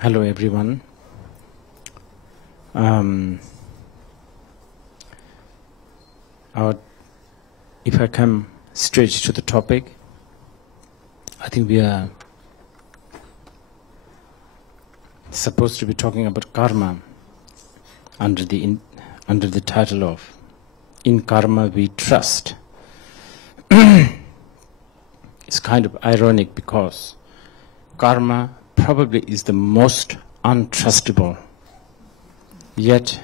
Hello everyone. If I come straight to the topic, I think we are supposed to be talking about karma under the title of "In Karma We Trust." It's kind of ironic because karma probably is the most untrustable, yet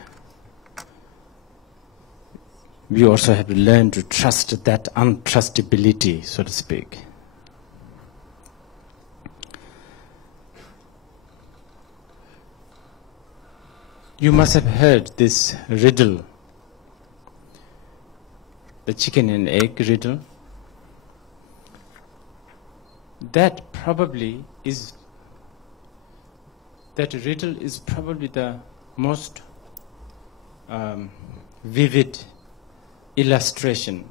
we also have to learn to trust that untrustability, so to speak. You must have heard this riddle, the chicken and egg riddle. That riddle is probably the most vivid illustration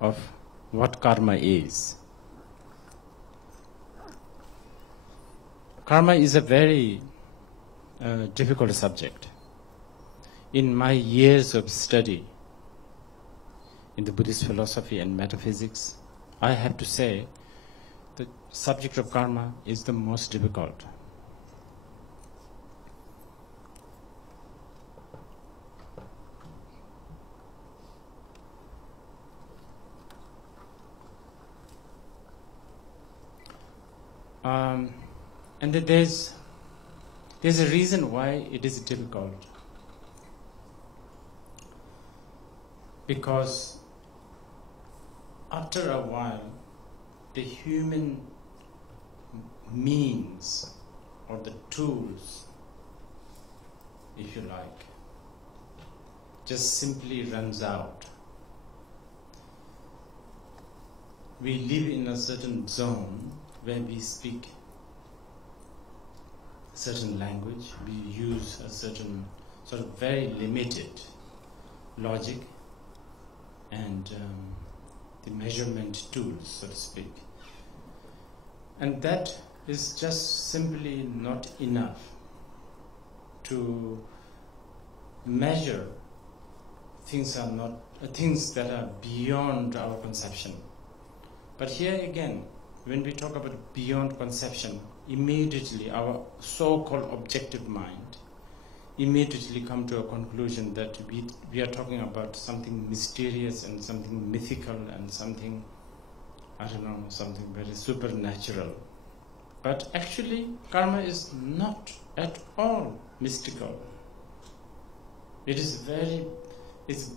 of what karma is. Karma is a very difficult subject. In my years of study in the Buddhist philosophy and metaphysics, I have to say the subject of karma is the most difficult. And there's a reason why it is difficult. Because after a while, the human means or the tools, if you like, just simply runs out. We live in a certain zone where we speak a certain language, we use a certain sort of very limited logic and the measurement tools, so to speak. And that is just simply not enough to measure things that are beyond our conception. But here again, when we talk about beyond conception, immediately our so-called objective mind immediately come to a conclusion that we are talking about something mysterious and something mythical and something, I don't know, something very supernatural. But actually, karma is not at all mystical. It's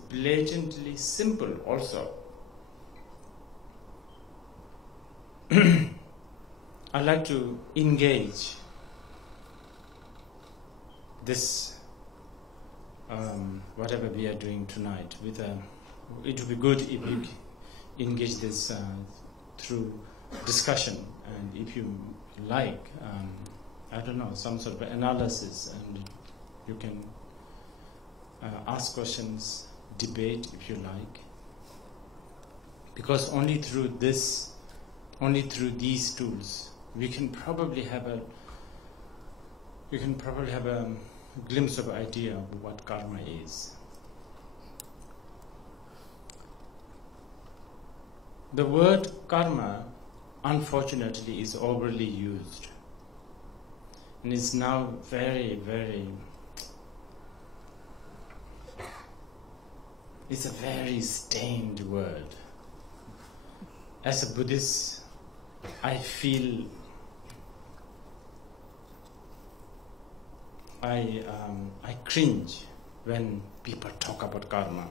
blatantly simple also. I'd like to engage this, whatever we are doing tonight, it would be good if we engage this through discussion, and if you like, I don't know, some sort of analysis, and you can ask questions, debate if you like, because only through these tools we can probably have a glimpse of idea of what karma is. The word karma, unfortunately, is overly used, and it's now it's a very stained word. As a Buddhist, I feel I cringe when people talk about karma.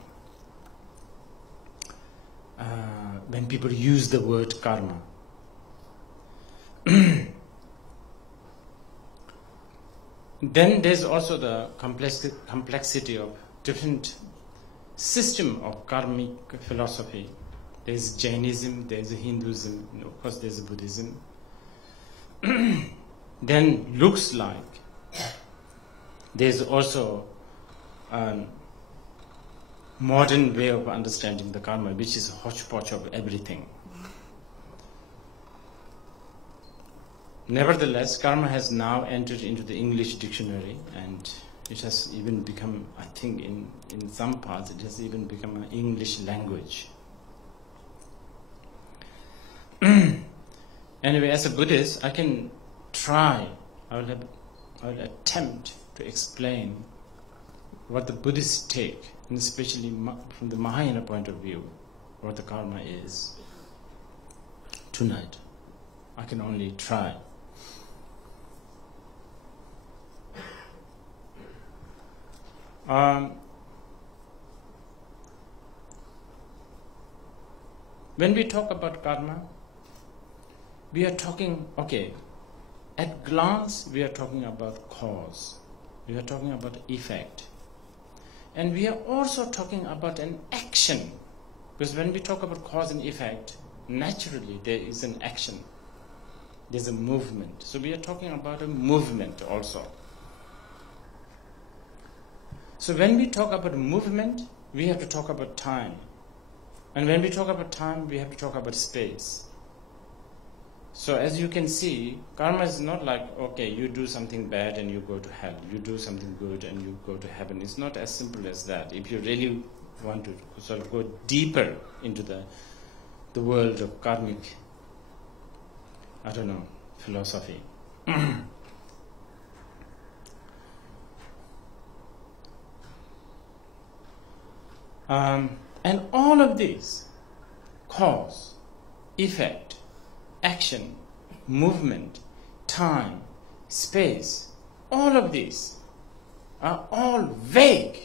When people use the word karma. Then there's also the complexity of different system of karmic philosophy. There's Jainism, there's Hinduism, and of course there's Buddhism. Then looks like there's also modern way of understanding the karma, which is a hodgepodge of everything. Nevertheless, karma has now entered into the English dictionary, and it has even become, I think in some parts, it has even become an English language. Anyway, as a Buddhist, I can try, I will attempt to explain what the Buddhists take, and especially from the Mahayana point of view, what the karma is. Tonight, I can only try. When we talk about karma, we are talking, at glance we are talking about cause, we are talking about effect, and we are also talking about an action, because when we talk about cause and effect, naturally there is an action, there's a movement, so we are talking about a movement also. So when we talk about movement, we have to talk about time, and when we talk about time, we have to talk about space. So as you can see, karma is not like, you do something bad and you go to hell, you do something good and you go to heaven. It's not as simple as that. If you really want to sort of go deeper into the world of karmic, philosophy. And all of these, cause, effect, action, movement, time, space, all of these are all vague.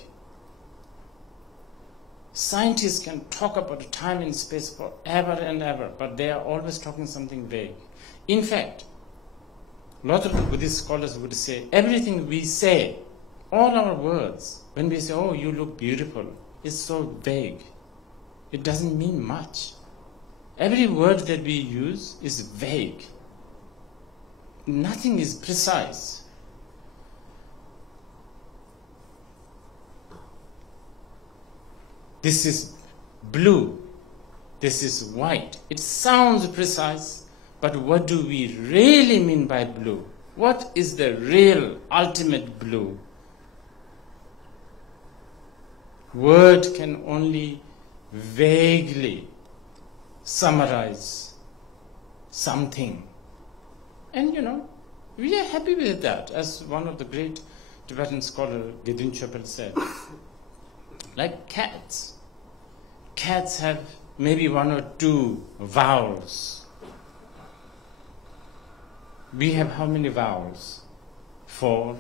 Scientists can talk about time and space forever and ever, but they are always talking something vague. In fact, lots of the Buddhist scholars would say, everything we say, all our words, when we say, oh, you look beautiful, is so vague. It doesn't mean much. Every word that we use is vague. Nothing is precise. This is blue. This is white. It sounds precise, but what do we really mean by blue? What is the real, ultimate blue? Word can only vaguely summarize something. And we are happy with that. As one of the great Tibetan scholars, Gedun Chopel, said, like cats. Cats have maybe 1 or 2 vowels. We have how many vowels? 4,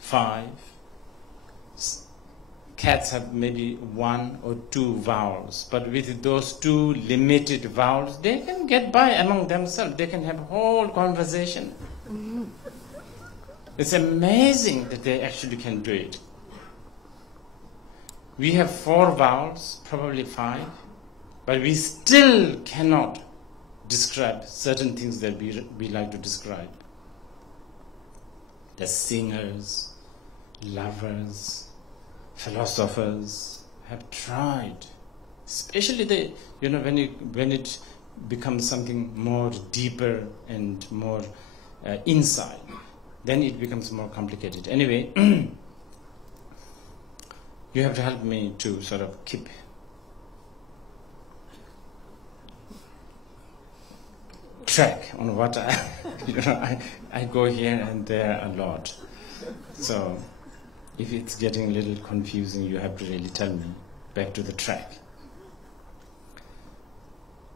5. Cats have maybe 1 or 2 vowels, but with those 2 limited vowels, they can get by among themselves. They can have a whole conversation. It's amazing that they actually can do it. We have 4 vowels, probably 5, but we still cannot describe certain things that we like to describe. The singers, lovers, philosophers have tried, especially when it becomes something more deeper and more inside, then it becomes more complicated. Anyway, you have to help me to sort of keep track on what I go here and there a lot. So if it's getting a little confusing, you have to really tell me back to the track.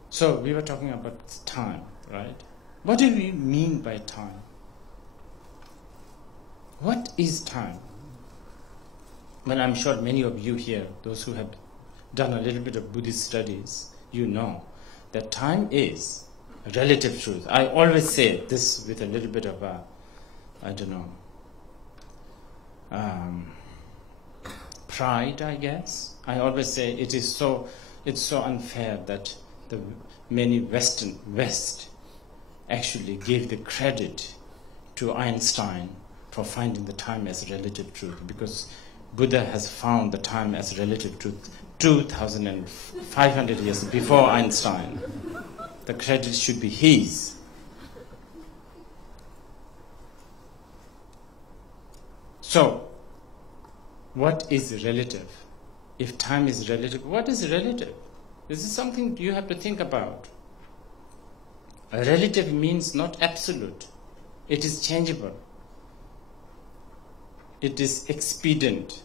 So we were talking about time, right? What do we mean by time? What is time? Well, I'm sure many of you here, those who have done a little bit of Buddhist studies, you know that time is relative truth. I always say this with a little bit of pride, I guess. I always say it's so unfair that the many West actually gave the credit to Einstein for finding the time as relative truth, because Buddha has found the time as relative truth 2,500 years before Einstein. The credit should be his. So, what is relative? If time is relative, what is relative? This is something you have to think about. A relative means not absolute. It is changeable. It is expedient.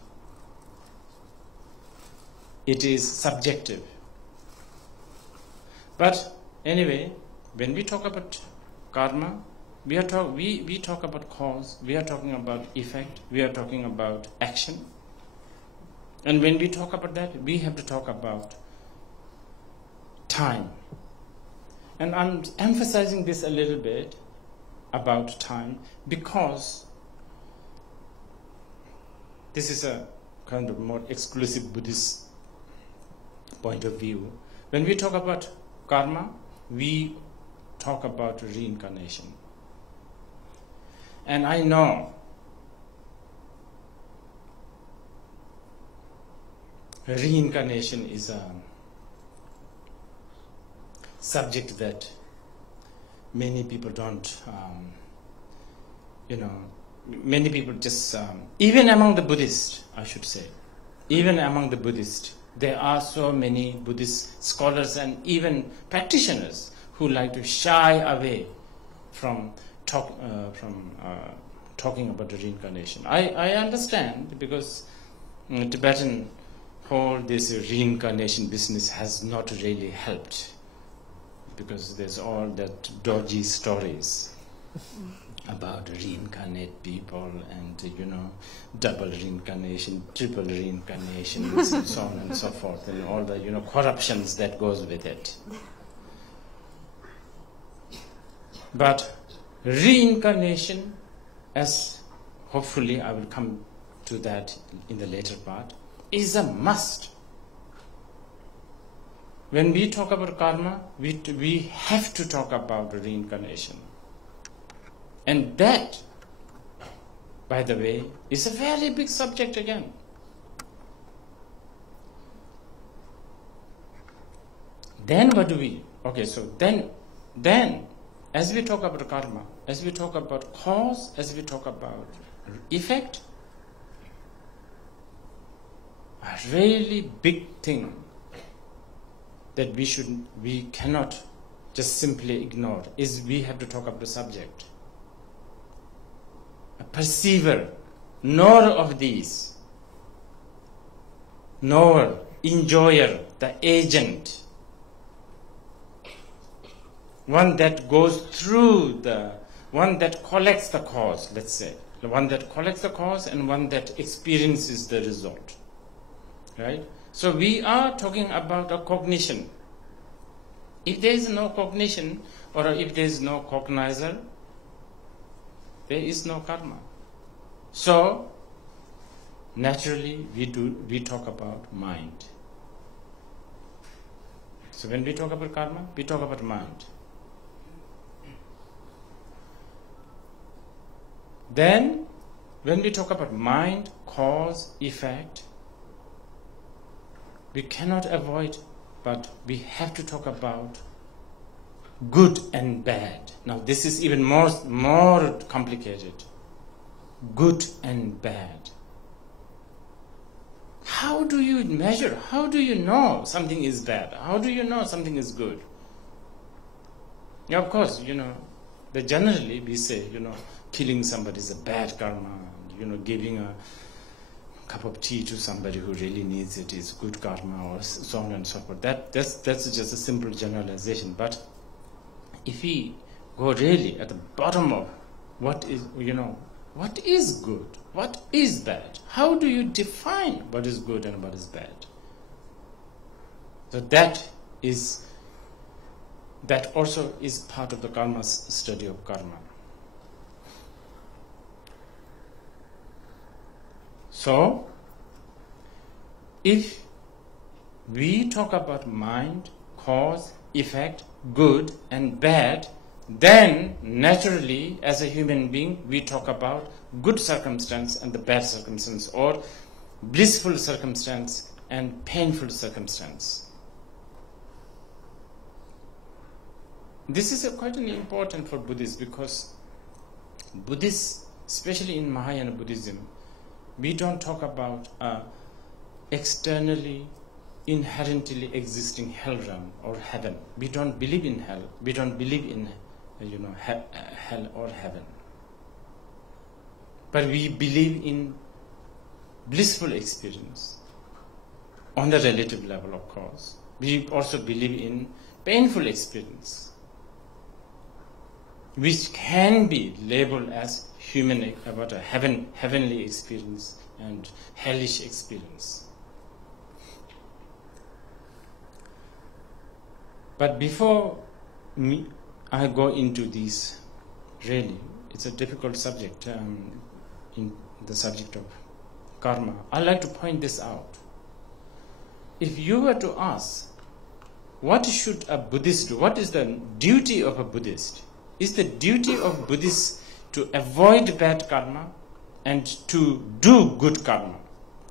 It is subjective. But anyway, when we talk about karma, we talk about cause, we are talking about effect, we are talking about action. And when we talk about that, we have to talk about time. And I'm emphasizing this a little bit about time because this is a kind of more exclusive Buddhist point of view. When we talk about karma, we talk about reincarnation. And I know reincarnation is a subject that many people don't, many people just, even among the Buddhists, I should say, even among the Buddhists, there are so many Buddhist scholars and even practitioners who like to shy away from talking about the reincarnation. I understand because Tibetan whole this reincarnation business has not really helped because there's all that dodgy stories about reincarnate people and double reincarnation, triple reincarnations and so on and so forth, and all the corruptions that goes with it. But reincarnation, as hopefully I will come to that in the later part, is a must. When we talk about karma, we have to talk about reincarnation. And that, by the way, is a very big subject again. Then what do we? Okay, so then, as we talk about karma, as we talk about cause, as we talk about effect, a really big thing that we cannot just simply ignore is we have to talk about the subject. A perceiver, knower of these, knower, enjoyer, the agent, one that goes through one that collects the cause, let's say, the one that collects the cause and one that experiences the result. Right? So we are talking about a cognition. If there is no cognition or if there is no cognizer, there is no karma. So naturally we talk about mind. So when we talk about karma, we talk about mind. Then when we talk about mind, cause, effect, we cannot avoid, but we have to talk about good and bad. Now this is even more complicated. Good and bad. How do you measure? How do you know something is bad? How do you know something is good? Yeah, of course, that generally we say, killing somebody is a bad karma. Giving a cup of tea to somebody who really needs it is good karma, or so on and so forth. That's just a simple generalization. But if we go really at the bottom of what is good, what is bad, how do you define what is good and what is bad? So that also is part of the karma study of karma. So, if we talk about mind, cause, effect, good and bad, then naturally as a human being we talk about good circumstance and the bad circumstance, or blissful circumstance and painful circumstance. This is quite important for Buddhists, because Buddhists, especially in Mahayana Buddhism, We don't talk about externally, inherently existing hell realm or heaven. We don't believe in hell. We don't believe in, hell or heaven. But we believe in blissful experience on the relative level, of course. We also believe in painful experience, which can be labeled as human, about a heavenly experience and hellish experience. But before I go into these, really, it's a difficult subject, in the subject of karma. I'd like to point this out. If you were to ask, what should a Buddhist do? What is the duty of a Buddhist? Is the duty of Buddhists to avoid bad karma and to do good karma?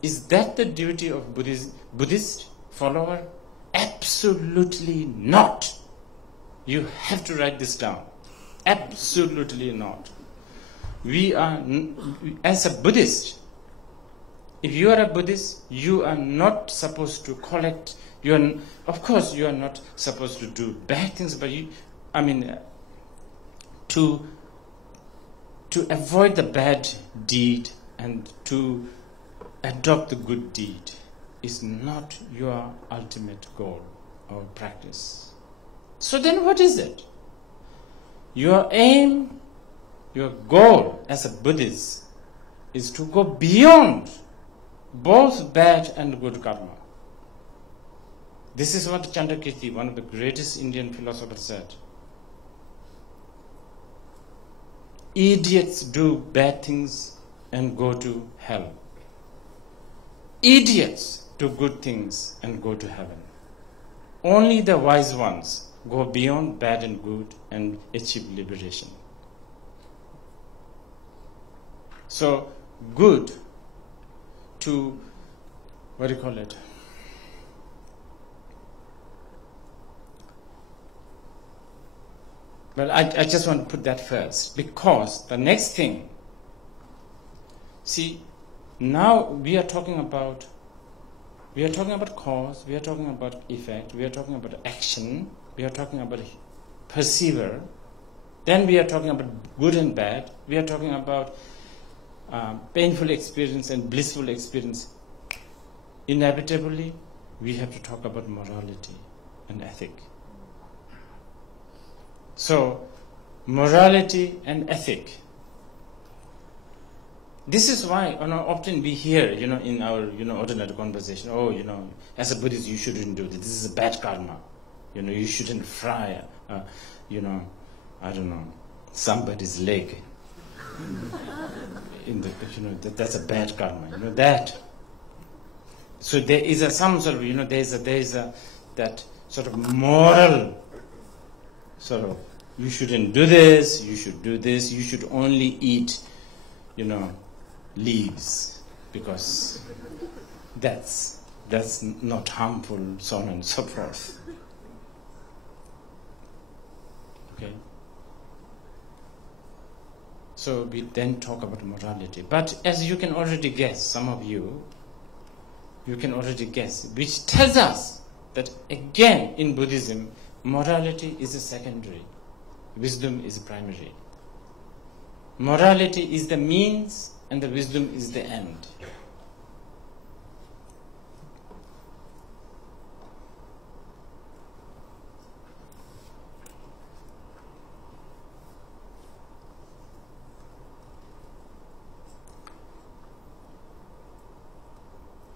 Is that the duty of Buddhist follower? Absolutely not. You have to write this down. Absolutely not. We are, as a Buddhist, if you are a Buddhist, you are not supposed to collect. Of course, you are not supposed to do bad things, but to avoid the bad deed and to adopt the good deed is not your ultimate goal or practice. So then what is it? Your aim, your goal as a Buddhist is to go beyond both bad and good karma. This is what Chandrakirti, one of the greatest Indian philosophers, said. Idiots do bad things and go to hell. Idiots do good things and go to heaven. Only the wise ones go beyond bad and good and achieve liberation. So, good to, what do you call it? Well, I just want to put that first, because the next thing, see, now we are talking about cause, we are talking about effect, we are talking about action, we are talking about perceiver, then we are talking about good and bad, we are talking about painful experience and blissful experience. Inevitably, we have to talk about morality and ethic. So, morality and ethic. This is why often we hear, in our, ordinary conversation, as a Buddhist, you shouldn't do this. This is a bad karma. You shouldn't fry, I don't know, somebody's leg. That's a bad karma. That. So there is some sort of, there is that sort of moral sort of, you shouldn't do this, you should do this, you should only eat, leaves, because that's not harmful, so on and so forth. Okay? So we then talk about morality. But as you can already guess, some of you can already guess, which tells us that again in Buddhism, morality is a secondary, wisdom is primary. Morality is the means and the wisdom is the end.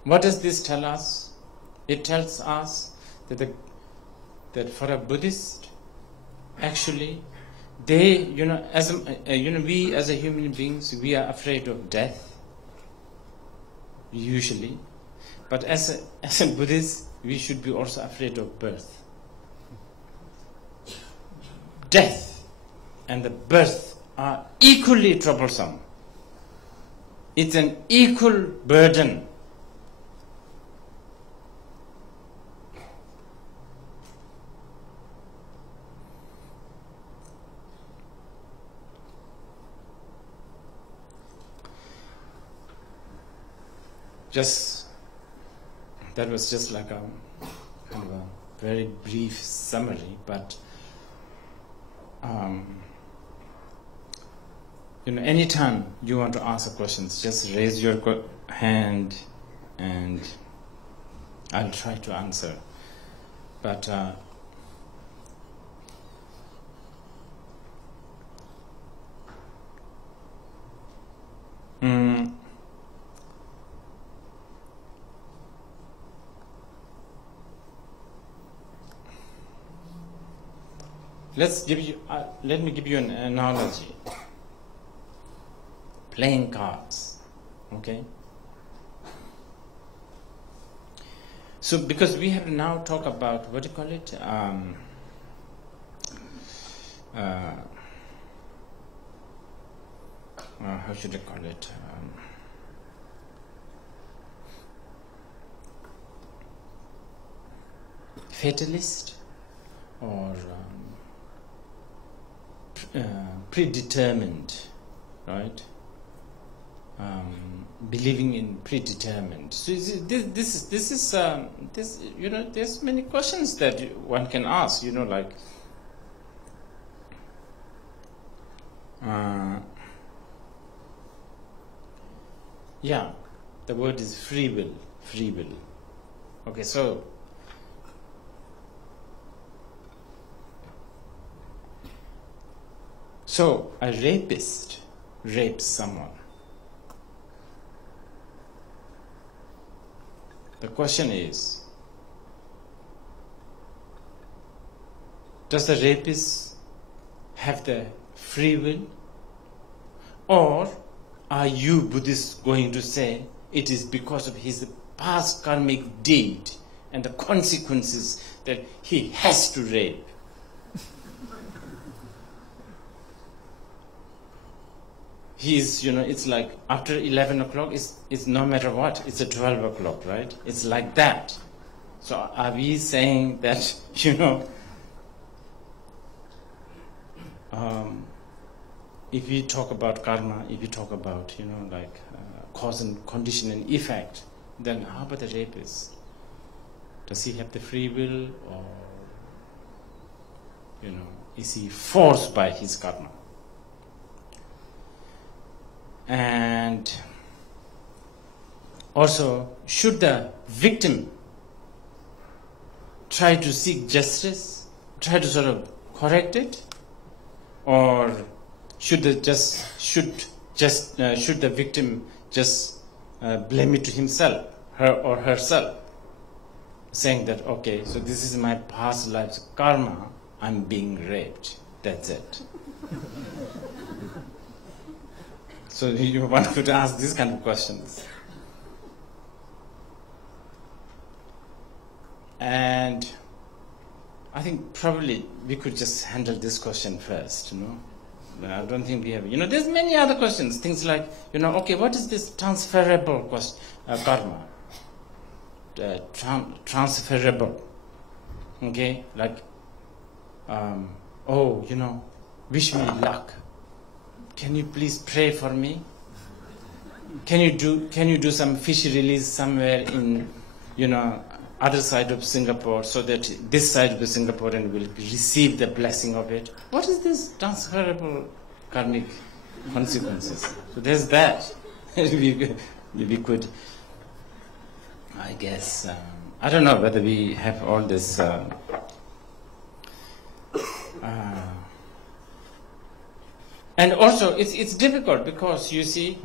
What does this tell us? It tells us that for a Buddhist, actually, they, we as a human beings, we are afraid of death, usually. But as a Buddhist, we should be also afraid of birth. Death and the birth are equally troublesome. It's an equal burden. that was just like a kind of a very brief summary, but anytime you want to ask questions, just raise your hand and I'll try to answer. But let me give you an analogy. Playing cards, okay? So because we have to now talk about, what do you call it? How should I call it? Fatalist or predetermined, right? Believing in predetermined. So this is there's many questions that one can ask. The word is free will. Free will. Okay, so a rapist rapes someone. The question is, does the rapist have the free will? Or are you Buddhists going to say it is because of his past karmic deed and the consequences that he has to rape? It's like after 11 o'clock, it's no matter what, it's at 12 o'clock, right? It's like that. So are we saying that, if we talk about karma, if we talk about, cause and condition and effect, then how about the rapist? Does he have the free will, or, is he forced by his karma? And also, should the victim try to seek justice, try to sort of correct it, or should the victim just blame it to himself, her or herself, saying that, okay, so this is my past life's karma, I'm being raped, that's it. So one could ask these kind of questions. And I think probably we could just handle this question first, But I don't think we have, there's many other questions, things like, okay, what is this transferable karma? Transferable. Okay, like, wish me luck. Can you please pray for me? Can you do some fish release somewhere in, other side of Singapore, so that this side of the Singaporean will receive the blessing of it? What is this transferable karmic consequences? So there's that. we could, I guess, I don't know whether we have all this. And also, it's difficult because, you see,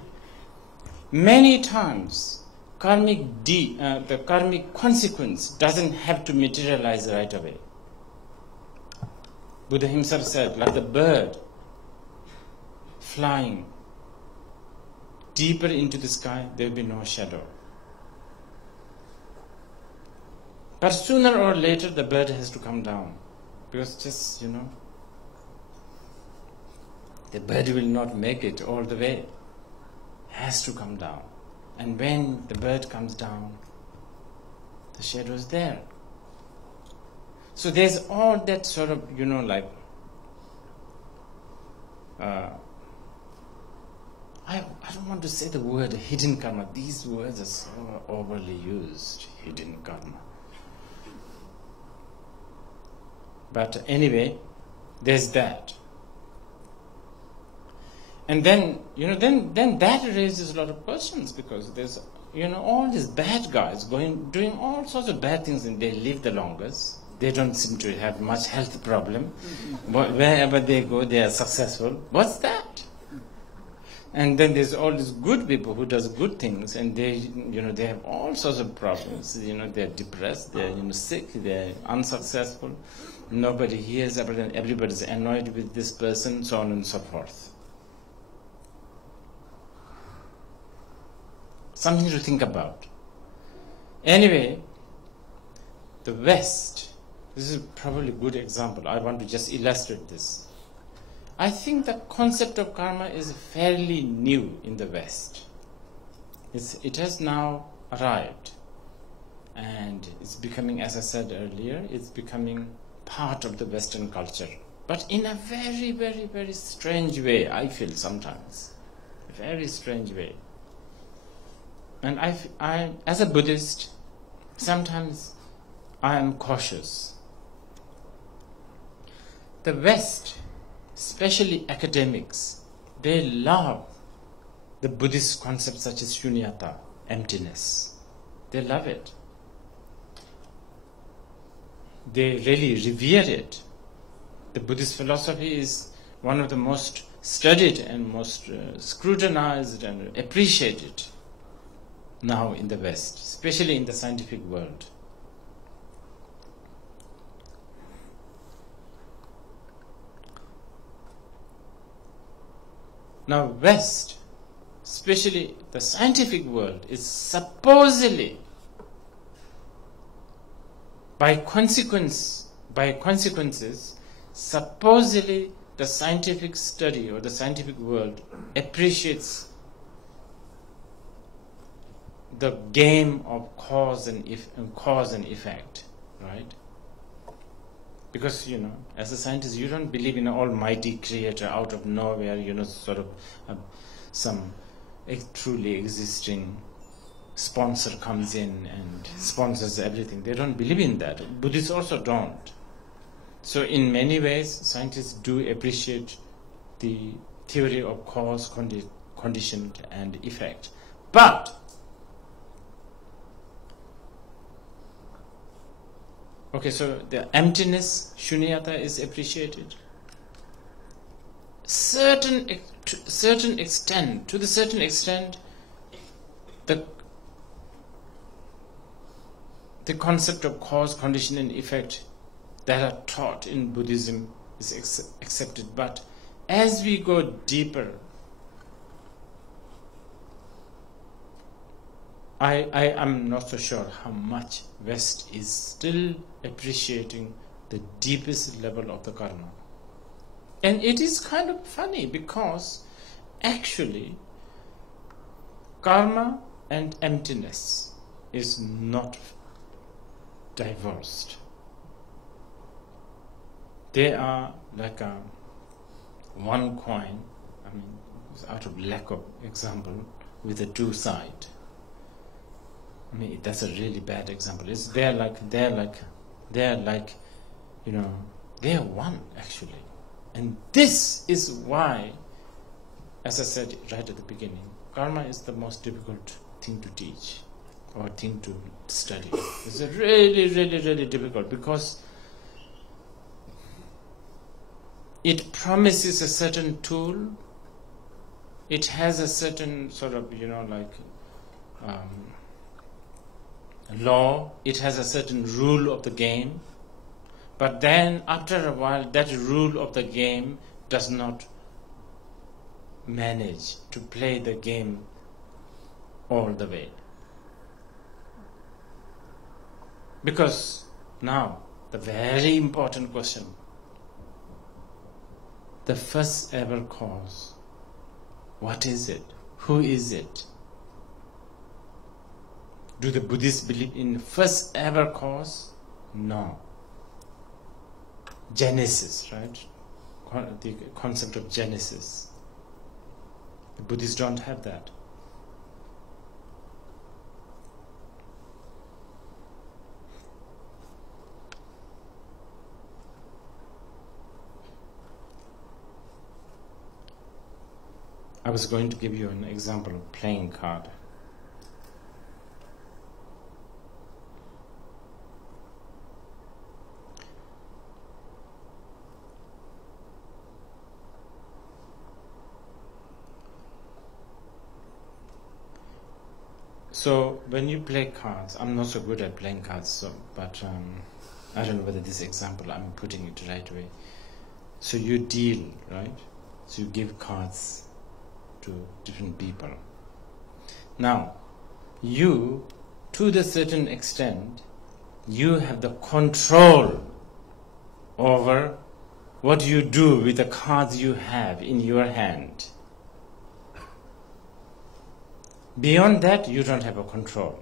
many times the karmic consequence doesn't have to materialize right away. Buddha himself said, like the bird flying deeper into the sky, there will be no shadow. But sooner or later, the bird has to come down, because just, the bird will not make it all the way. Has to come down. And when the bird comes down, the shadow is there. So there's all that sort of, I don't want to say the word hidden karma. These words are so overly used, hidden karma. But anyway, there's that. And then, then that raises a lot of questions, because there's, all these bad guys doing all sorts of bad things, and they live the longest. They don't seem to have much health problem. But wherever they go, they are successful. What's that? And then there's all these good people who does good things, and they have all sorts of problems. They're depressed, they're sick, they're unsuccessful. Nobody hears about it, everybody's annoyed with this person, so on and so forth. Something to think about. Anyway, the West, this is probably a good example. I want to just illustrate this. I think the concept of karma is fairly new in the West. It has now arrived, and it's becoming, as I said earlier, it's becoming part of the Western culture. But in a very, very, very strange way, I feel sometimes. A very strange way. And I, as a Buddhist, sometimes I am cautious. The West, especially academics, they love the Buddhist concepts such as shunyata, emptiness. They love it. They really revere it. The Buddhist philosophy is one of the most studied and most scrutinized and appreciated now in the West, especially in the scientific world. Now West, especially the scientific world, is supposedly, by consequences, supposedly the scientific study or the scientific world appreciates the game of cause and effect, right? Because, as a scientist, you don't believe in an almighty creator out of nowhere, sort of some truly existing sponsor comes in and sponsors everything. They don't believe in that. Buddhists also don't. So in many ways, scientists do appreciate the theory of cause, condition, and effect. But okay, so the emptiness, shunyata, is appreciated. To the certain extent, the concept of cause, condition, and effect that are taught in Buddhism is accepted. But as we go deeper, I am not so sure how much West is still appreciating the deepest level of the karma. And it is kind of funny, because actually karma and emptiness is not divorced. They are like one coin, out of lack of example, with a two sides. That's a really bad example. They're one, actually. And this is why, as I said right at the beginning, karma is the most difficult thing to teach or thing to study. It's really, really, really difficult, because it promises a certain tool. It has a certain sort of, law. It has a certain rule of the game. But then, after a while, that rule of the game does not manage to play the game all the way. Because now, the very important question, the first ever cause, what is it? Who is it? Do the Buddhists believe in first ever cause? No. Genesis, right? The concept of Genesis. The Buddhists don't have that. I was going to give you an example of playing card. So when you play cards, I'm not so good at playing cards, but I don't know whether this example I'm putting it the right way. So you deal, right? So you give cards to different people. Now, you, to the certain extent, you have the control over what you do with the cards you have in your hand. Beyond that, you don't have a control.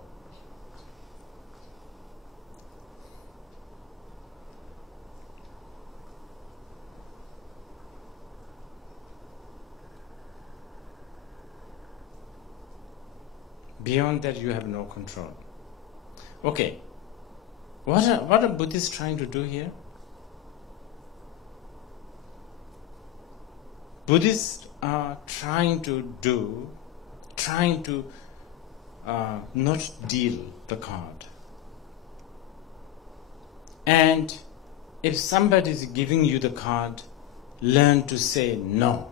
Beyond that, you have no control. Okay, what are Buddhists trying to do here? Buddhists are trying to not deal the card. And if somebody is giving you the card, learn to say no.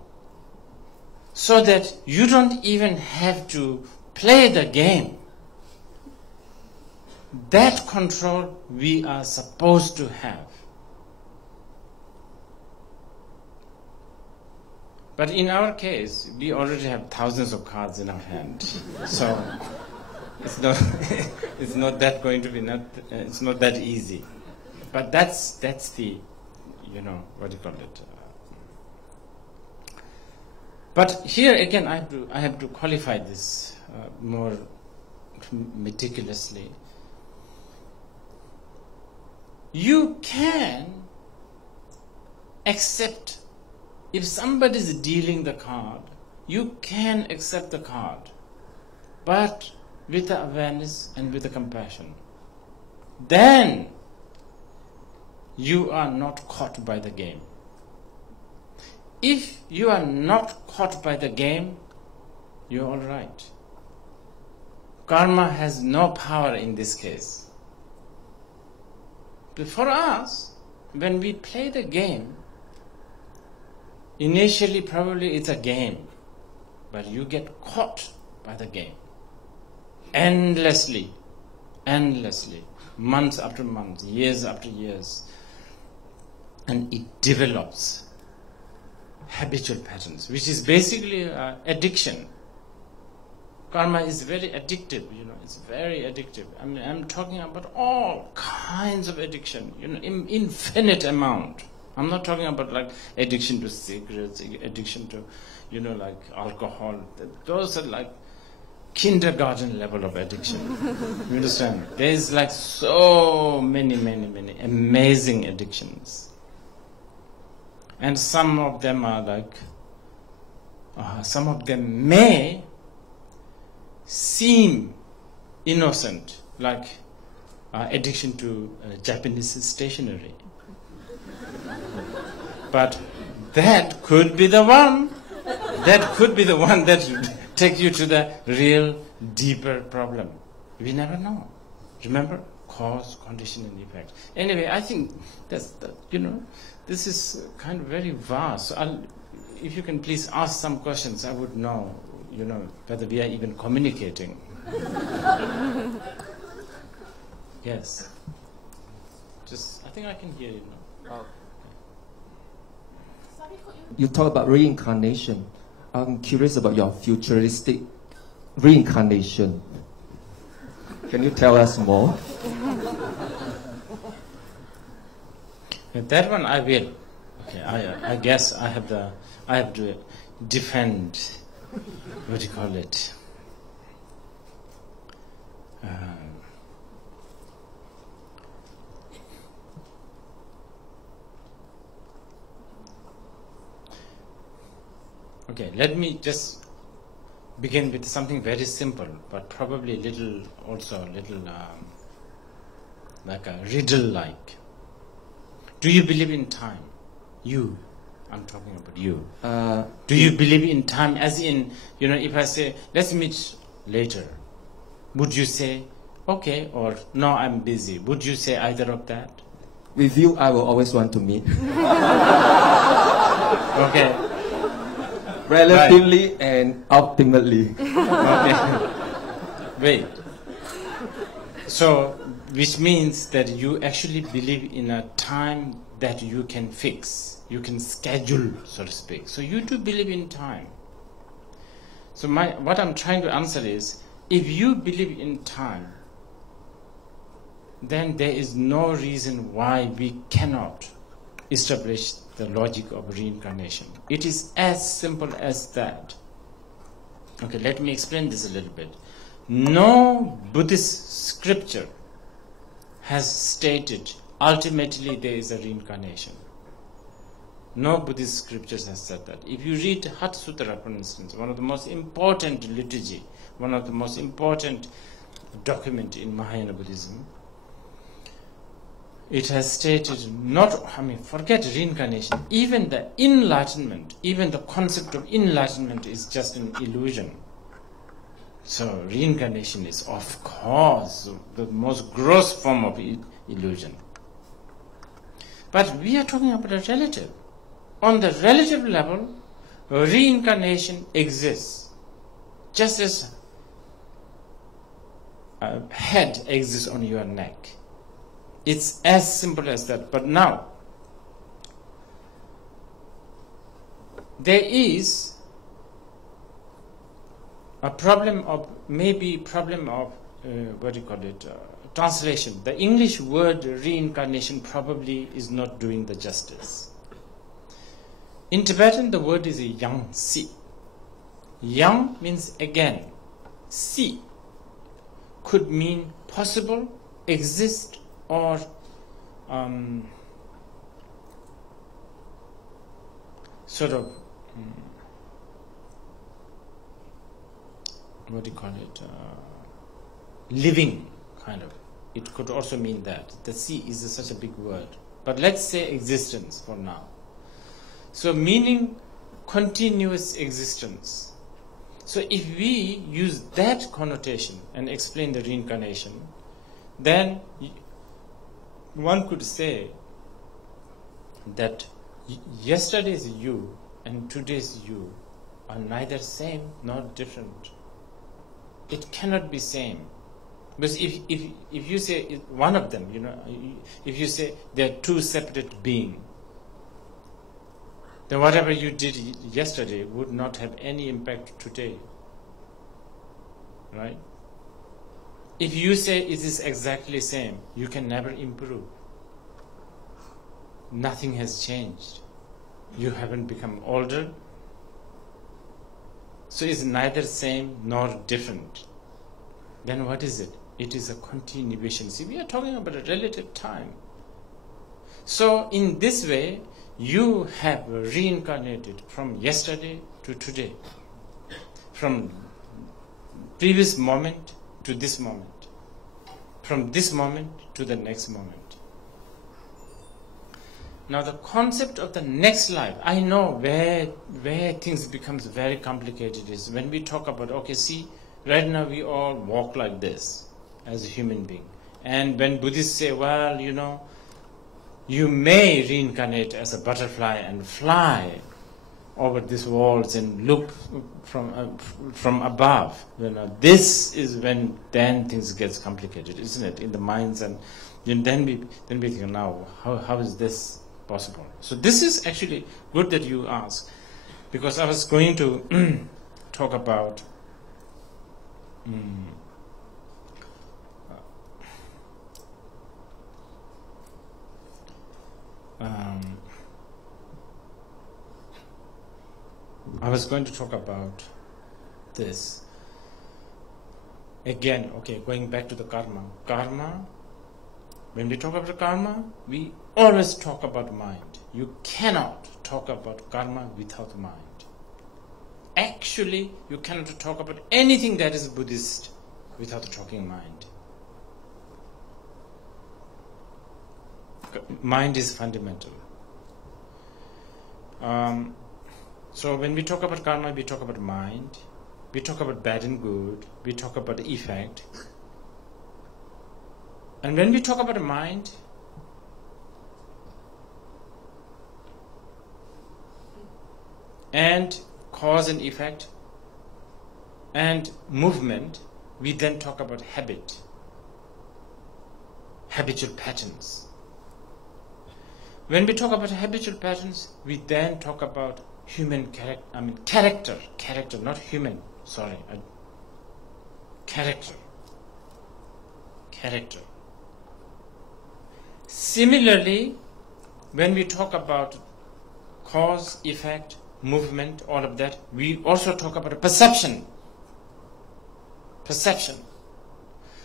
So that you don't even have to play the game. That control we are supposed to have. But in our case, we already have thousands of cards in our hand. So it's not that going to be it's not that easy. But that's the, what do you call it? But here again, I have to qualify this more meticulously. You can accept, if somebody is dealing the card, you can accept the card, but with the awareness and with the compassion. Then you are not caught by the game. If you are not caught by the game, you're all right. Karma has no power in this case. But for us, when we play the game, initially probably it's a game, but you get caught by the game. Endlessly, months after months, years after years. And it develops habitual patterns, which is basically addiction. Karma is very addictive, it's very addictive. I mean, I'm talking about all kinds of addiction, infinite amount. I'm not talking about like addiction to cigarettes, addiction to, like alcohol. Those are like kindergarten level of addiction. You understand? There is like so many amazing addictions. And some of them are like, some of them may seem innocent, like addiction to Japanese stationery. But that could be the one. That could be the one that takes you to the real, deeper problem. We never know. Remember? Cause, condition, and effect. Anyway, I think that's this is kind of very vast. So if you can please ask some questions, I would know, whether we are even communicating. Yes. I think I can hear you now. You talk about reincarnation. I'm curious about your futuristic reincarnation. Can you tell us more? That one I will. Okay, I guess I have to defend. What do you call it? Okay, let me just begin with something very simple, but probably little, like a riddle-like. Do you believe in time? You. I'm talking about you. Do you believe in time? As in, if I say, let's meet later, would you say, okay, or no, I'm busy? Would you say either of that? With you, I will always want to meet. Okay. Relatively right. And ultimately. Okay. Wait. So, which means that you actually believe in a time that you can fix, you can schedule, so to speak. So you do believe in time. So what I'm trying to answer is, if you believe in time, then there is no reason why we cannot establish the logic of reincarnation. It is as simple as that. Okay, let me explain this a little bit. No Buddhist scripture has stated ultimately there is a reincarnation. No Buddhist scriptures has said that. If you read Hat Sutra, for instance, one of the most important liturgy, one of the most important document in Mahayana Buddhism, it has stated forget reincarnation. Even the enlightenment, even the concept of enlightenment is just an illusion. So reincarnation is, of course, the most gross form of illusion. But we are talking about a relative. On the relative level, reincarnation exists. Just as a head exists on your neck. It's as simple as that. But now, there is a problem of, translation. The English word reincarnation probably is not doing the justice. In Tibetan, the word is yang si. Yang means again. Si could mean possible, exist, or living, kind of. It could also mean that. The si is such a big word. But let's say existence for now. So meaning continuous existence. So if we use that connotation and explain the reincarnation, then one could say that yesterday's you and today's you are neither same nor different. It cannot be same. Because if you say one of them, if you say they are two separate beings, then whatever you did yesterday would not have any impact today. Right? If you say it is exactly same, you can never improve. Nothing has changed. You haven't become older. So it's neither same nor different. Then what is it? It is a continuation. See, we are talking about a relative time. So in this way, you have reincarnated from yesterday to today. From previous moment to this moment. From this moment to the next moment. Now the concept of the next life, I know where things becomes very complicated is when we talk about, okay, see, right now we all walk like this as a human being. And when Buddhists say, well, you may reincarnate as a butterfly and fly over these walls and look from above. This is when then things gets complicated, isn't it? In the minds, and then we think, now how is this possible? So this is actually good that you ask, because I was going to talk about I was going to talk about this again. Okay, going back to the karma. When we talk about karma, we always talk about mind. You cannot talk about karma without mind. actually you cannot talk about anything that is Buddhist without the talking mind. Mind is fundamental. So when we talk about karma, we talk about mind, we talk about bad and good, we talk about the effect. And when we talk about the mind, and cause and effect, and movement, we then talk about habit, habitual patterns. When we talk about habitual patterns, we then talk about human character, not human, character. Similarly, when we talk about cause, effect, movement, all of that, we also talk about a perception.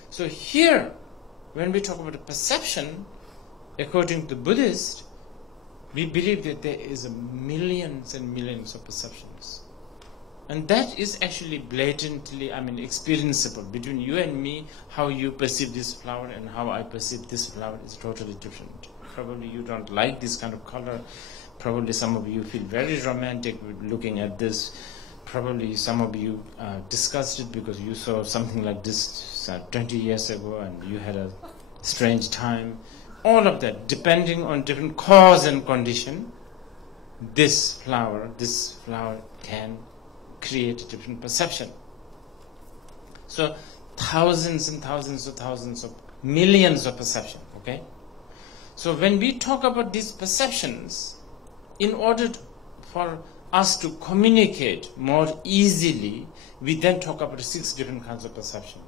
So here, when we talk about a perception, according to the Buddhist, we believe that there is millions and millions of perceptions. And that is actually blatantly, experienceable. Between you and me, how you perceive this flower and how I perceive this flower is totally different. Probably you don't like this kind of color. Probably some of you feel very romantic with looking at this. Probably some of you discussed it because you saw something like this 20 years ago and you had a strange time. All of that, depending on different cause and condition, this flower can create a different perception. So thousands and thousands of millions of perceptions, okay? So when we talk about these perceptions, in order for us to communicate more easily, we then talk about 6 different kinds of perception,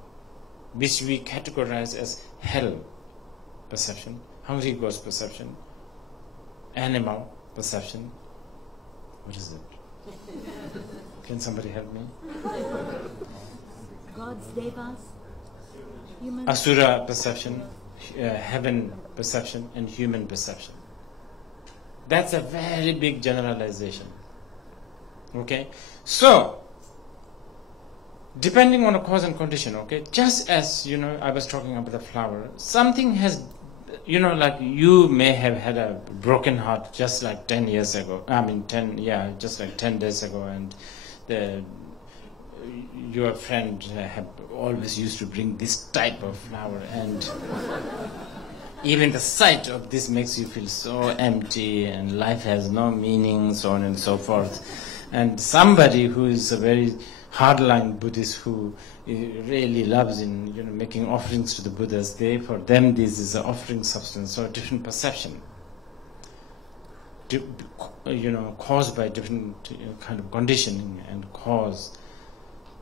which we categorize as hell perception, hungry ghost perception, animal perception. What is it? Can somebody help me? Gods, devas, human. Asura perception, heaven perception, and human perception. That's a very big generalization. Okay? So, depending on a cause and condition, okay, just as, I was talking about the flower, something has, like you may have had a broken heart just like 10 years ago, just like 10 days ago, and your friend have always used to bring this type of flower, and even the sight of this makes you feel so empty and life has no meaning, so on and so forth. And somebody who is a very hardline Buddhist who really loves making offerings to the Buddhas, for them this is an offering substance, so a different perception, caused by different kind of conditioning and cause.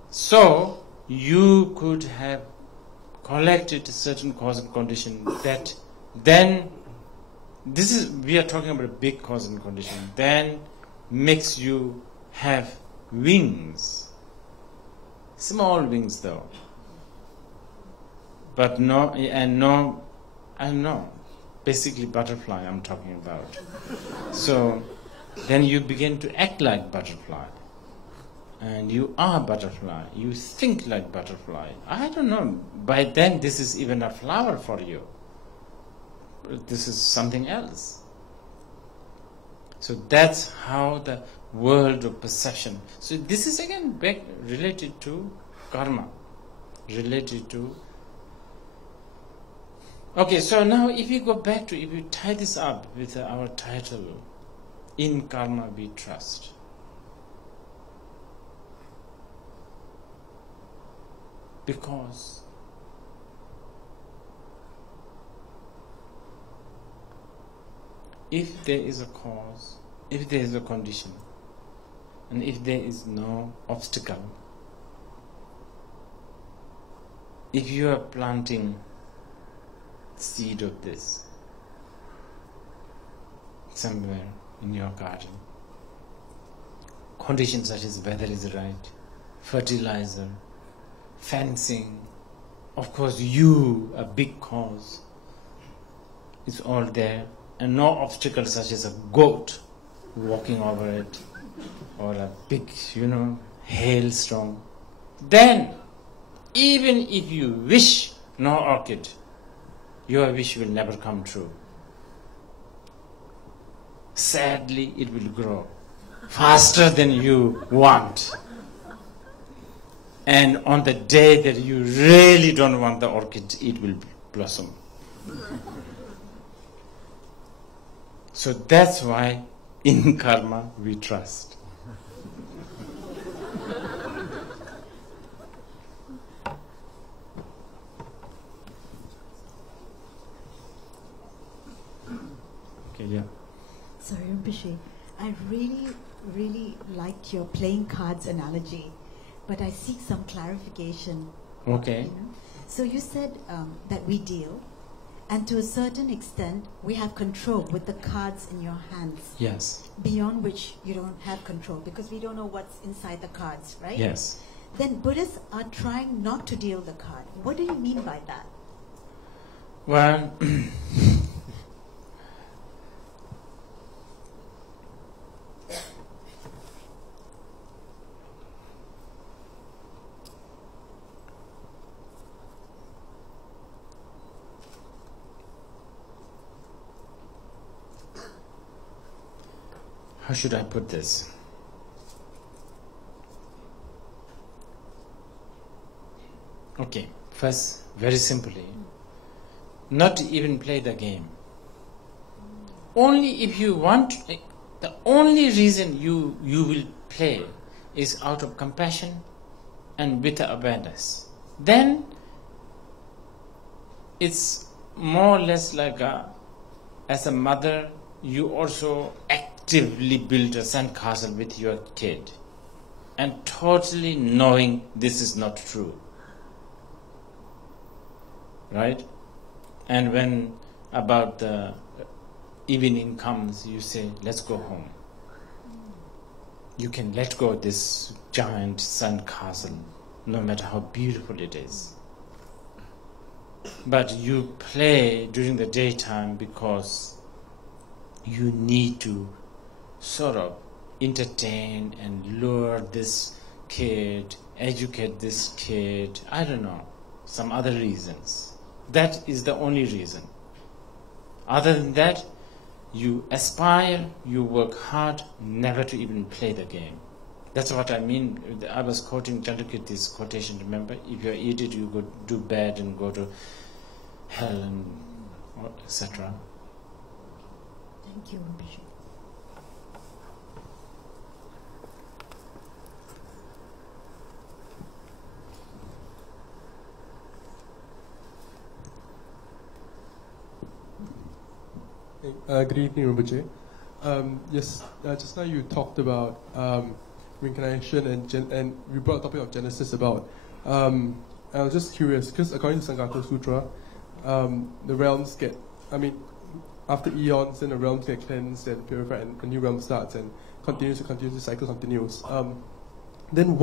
So you could have collected a certain cause and condition that then, we are talking about a big cause and condition, then makes you have wings. Small wings though. But basically butterfly I'm talking about. So then you begin to act like butterfly. And you are butterfly. You think like butterfly. I don't know. By then this is even a flower for you. This is something else. So that's how the world of perception. So this is again back related to karma. Okay, so now if you tie this up with our title, In Karma We Trust. Because if there is a cause, if there is a condition, and if there is no obstacle, if you are planting seed of this somewhere in your garden, conditions such as weather is right, fertilizer, fencing, of course you, a big cause, it's all there, and no obstacles such as a goat walking over it, or a big, hailstorm, then even if you wish no orchid, your wish will never come true. Sadly, it will grow faster than you want. And on the day that you really don't want the orchid, it will blossom. So that's why in karma we trust. Okay, yeah. Sorry, Rinpoche. I really liked your playing cards analogy, but I seek some clarification. Okay. You know? So you said that we deal, and to a certain extent, we have control with the cards in your hands. Yes. Beyond which you don't have control because we don't know what's inside the cards, right? Yes. Then Buddhists are trying not to deal the card. What do you mean by that? Well, how should I put this? Okay, first, very simply, not even play the game. Only if you want, the only reason you will play is out of compassion and with awareness. Then it's more or less like as a mother, you also actively build a sandcastle with your kid and totally knowing this is not true. Right? And when about the evening comes, you say, let's go home. You can let go of this giant sandcastle, no matter how beautiful it is. But you play during the daytime because you need to sort of entertain and lure this kid, educate this kid, I don't know, some other reasons. That is the only reason. Other than that, you aspire, you work hard, never to even play the game. That's what I mean. I was quoting Chandrakirti's quotation, remember? If you're idiot, you go do bad and go to hell and etc. Thank you, Rinpoche. Good evening, Rinpoche. Yes, just now you talked about reincarnation and we brought the topic of Genesis about. I was just curious because according to Sanghata Sutra, the realms get, after eons, then the realms get cleansed and purified, and a new realm starts and the cycle continues. Then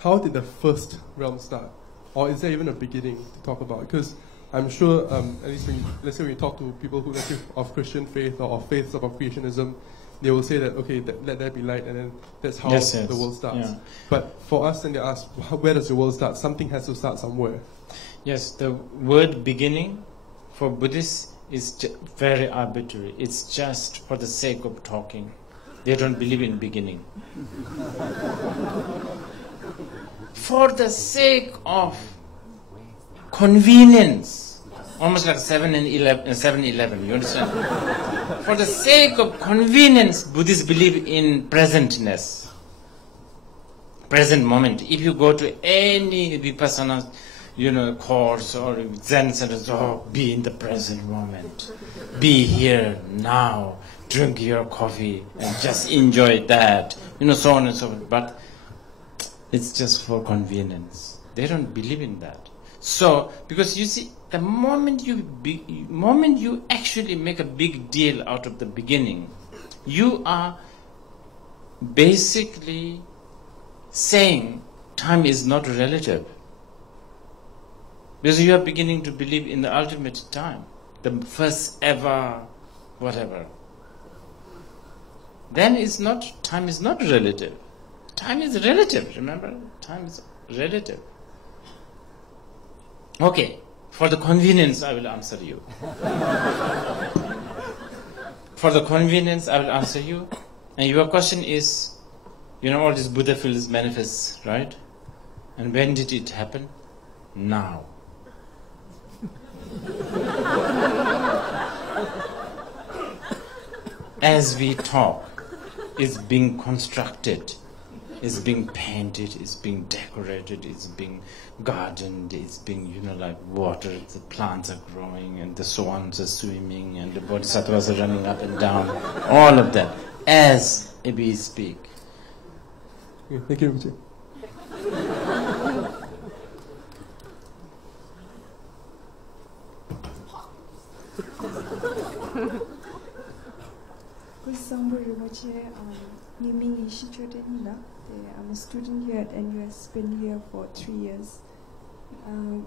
how did the first realm start? Or is there even a beginning to talk about? Because I'm sure, at least let's say when you talk to people who, let's say, of Christian faith or of faiths of creationism, they will say that, okay, let there be light, and then that's how the world starts. Yeah. But for us, then they ask, where does the world start? Something has to start somewhere. Yes, the word beginning for Buddhists is very arbitrary. It's just for the sake of talking. They don't believe in beginning. For the sake of convenience, almost like 7-Eleven, you understand? For the sake of convenience, Buddhists believe in presentness, present moment. If you go to any Vipassana, course or Zen center, be in the present moment, be here now, drink your coffee and just enjoy that, so on and so forth. But it's just for convenience. They don't believe in that. So, because you see, the moment you actually make a big deal out of the beginning, you are basically saying time is not relative. Because you are beginning to believe in the ultimate time, the first ever, whatever. Then time is not relative. time is relative, remember? Time is relative. Okay, for the convenience, I will answer you. For the convenience, I will answer you. And your question is, all these Buddha fields manifest, right? And when did it happen? Now. As we talk, it's being constructed, it's being painted, it's being decorated, it's being gardened, it's being, like watered, the plants are growing, and the swans are swimming, and the bodhisattvas are running up and down, all of that, as we speak. Okay, thank you, Rinpoche. I'm a student here at NUS, been here for 3 years.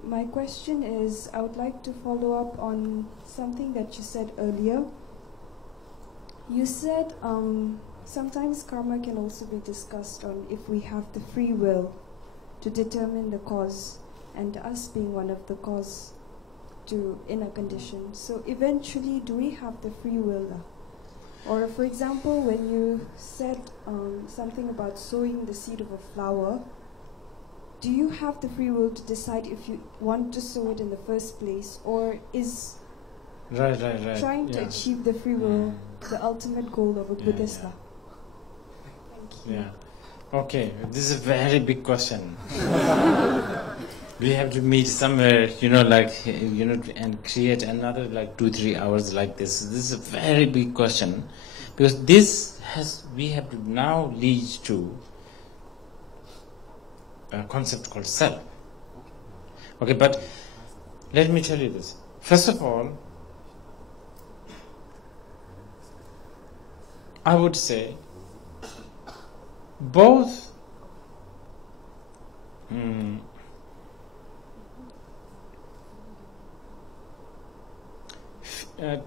My question is, I would like to follow up on something that you said earlier. You said sometimes karma can also be discussed on if we have the free will to determine the cause, and us being one of the cause to in a condition. So eventually, do we have the free will? Or for example, when you said something about sowing the seed of a flower, do you have the free will to decide if you want to sow it in the first place, or is trying to achieve the free will the ultimate goal of a Buddhist life? Thank you. Yeah. Okay, this is a very big question. We have to meet somewhere, and create another 2-3 hours like this. This is a very big question, because we have to now lead to a concept called self. Okay, but let me tell you this. First of all, I would say both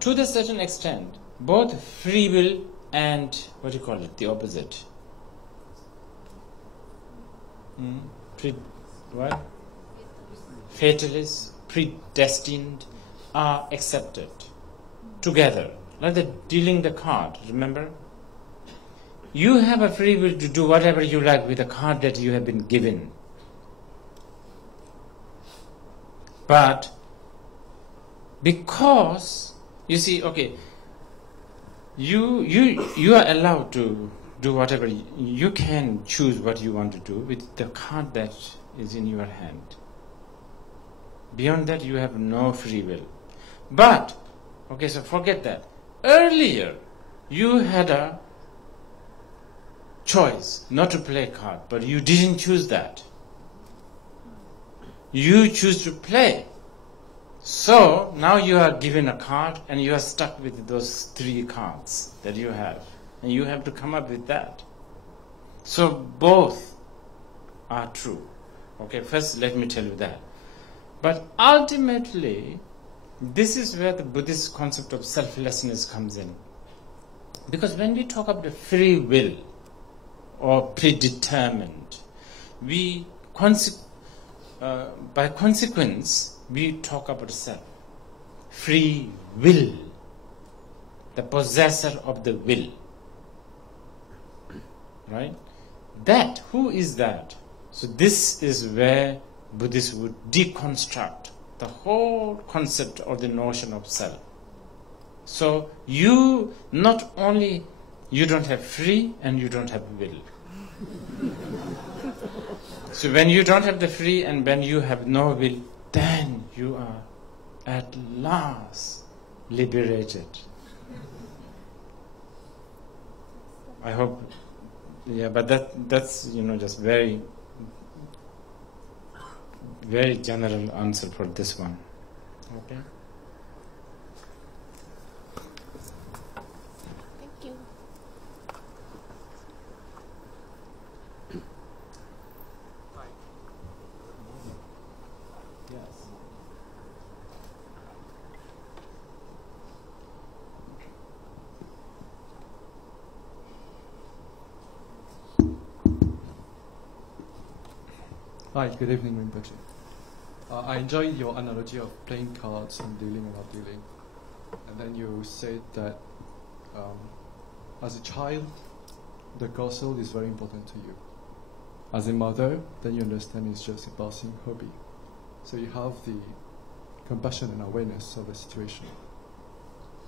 to the certain extent, both free will and the opposite. Fatalist, predestined are accepted together, like the dealing the card. Remember, you have a free will to do whatever you like with the card that you have been given, but because you see, okay, you are allowed to do whatever you can choose what you want to do with the card that is in your hand. Beyond that, you have no free will. But okay, so forget that. Earlier, you had a choice not to play card, but you didn't choose that. You choose to play. So now you are given a card and you are stuck with those 3 cards that you have, and you have to come up with that. So both are true. Okay, first let me tell you that. But ultimately, this is where the Buddhist concept of selflessness comes in. Because when we talk about the free will or predetermined, by consequence, we talk about self. Free will. The possessor of the will. Right? That, who is that? So this is where Buddhists would deconstruct the whole concept or the notion of self. So you not only, you don't have free and you don't have will. So when you don't have the free and when you have no will, then you are at last liberated. I hope, but that's just very, very general answer for this one. Okay. Thank you. Hi, good evening, Rinpoche. I enjoyed your analogy of playing cards and dealing and not dealing. And then you said that as a child, the castle is very important to you. As a mother, then you understand it's just a passing hobby. So you have the compassion and awareness of the situation.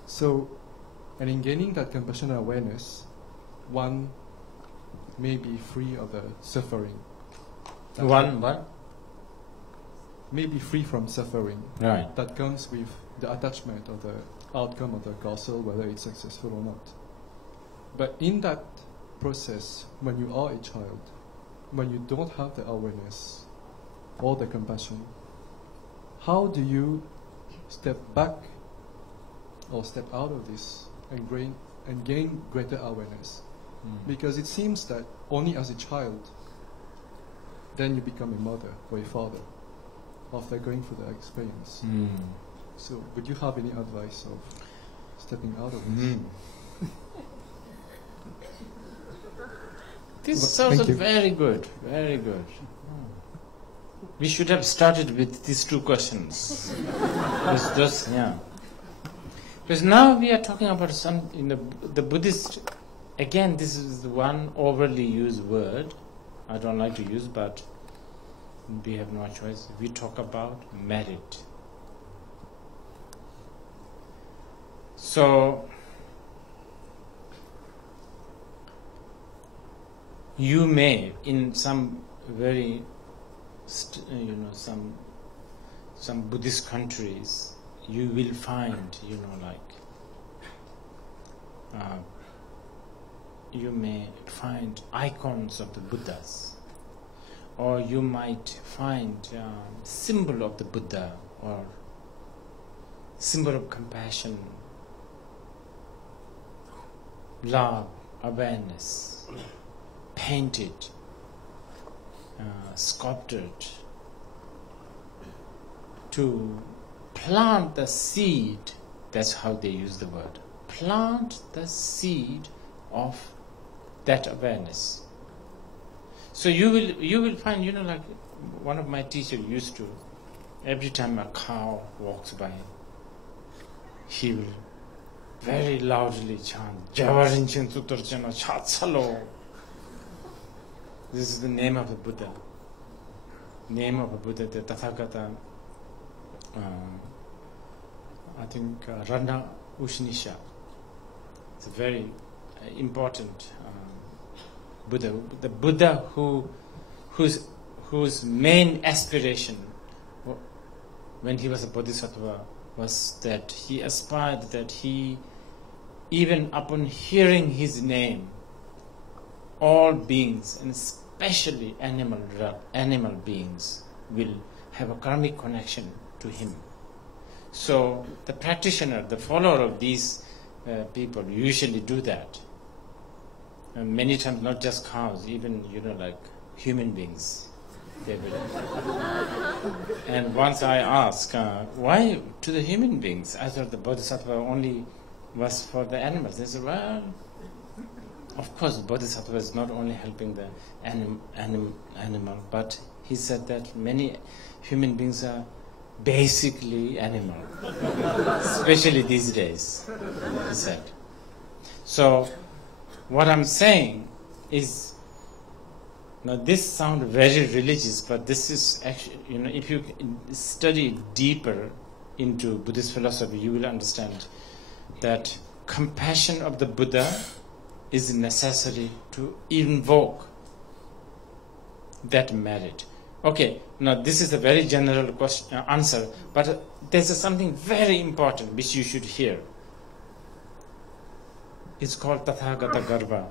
So, and in gaining that compassion and awareness, one may be free of the suffering. What? May be free from suffering. Right. That comes with the attachment of the outcome of the castle, whether it's successful or not. But in that process, when you are a child, when you don't have the awareness or the compassion, how do you step back or step out of this and gain greater awareness? Because it seems that only as a child, then you become a mother or a father after going through the experience. So would you have any advice of stepping out of this? This Well, sounds thank you. very good, very good. We should have started with these two questions. Yeah. Because now we are talking about some, the Buddhist, again, this is the one overly used word I don't like to use, but we have no choice. We talk about merit. So, you may, in some very, some Buddhist countries, you will find, you may find icons of the Buddhas, or you might find symbol of the Buddha, or symbol of compassion, love, awareness, painted, sculpted, to plant the seed. That's how they use the word. Plant the seed of that awareness. So you will find, like one of my teachers used to, every time a cow walks by, he will very loudly chant, Javarinchen Tuturchana Chatsalo. This is the name of the Buddha. Name of the Buddha, the Tathagata, I think Rana Ushnisha. It's a very important Buddha. The Buddha whose main aspiration when he was a Bodhisattva was that he aspired that he, even upon hearing his name, all beings, and especially animal beings, will have a karmic connection to him. So the practitioner, the follower of these people usually do that. And many times, not just cows, even like human beings, they will. And once I asked, why to the human beings? I thought the Bodhisattva only was for the animals. They said, well, of course, Bodhisattva is not only helping the animal, but he said that many human beings are basically animal, especially these days, he said. So, what I'm saying is, now this sounds very religious, but this is actually, if you study deeper into Buddhist philosophy, you will understand that compassion of the Buddha is necessary to invoke that merit. Okay, now this is a very general question, answer, but there's something very important which you should hear. It's called Tathagata Garbha.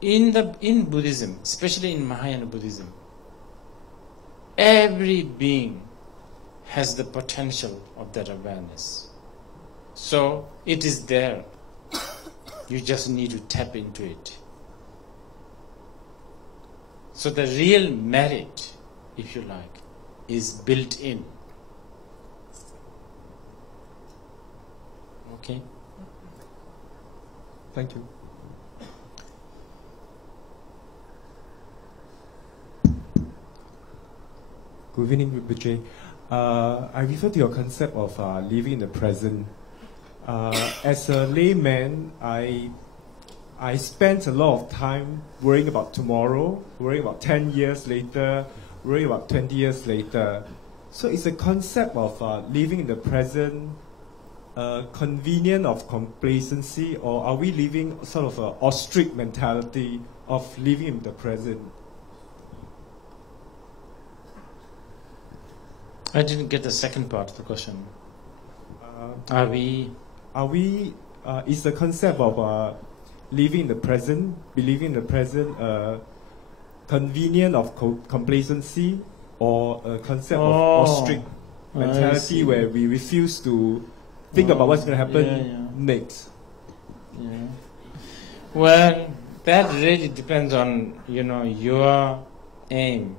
In Buddhism, especially in Mahayana Buddhism, every being has the potential of that awareness. So it is there. You just need to tap into it. So the real merit, if you like, is built in. Okay? Thank you. Good evening, Rinpoche. I refer to your concept of living in the present. As a layman, I spent a lot of time worrying about tomorrow, worrying about 10 years later, worrying about 20 years later. So is the concept of living in the present convenient of complacency, or are we living sort of an ostrich mentality of living in the present? I didn't get the second part of the question. Is the concept of living in the present, believing in the present, convenient of complacency, or a concept of ostrich mentality where we refuse to think about what's going to happen next? Yeah. Well, that really depends on, your aim.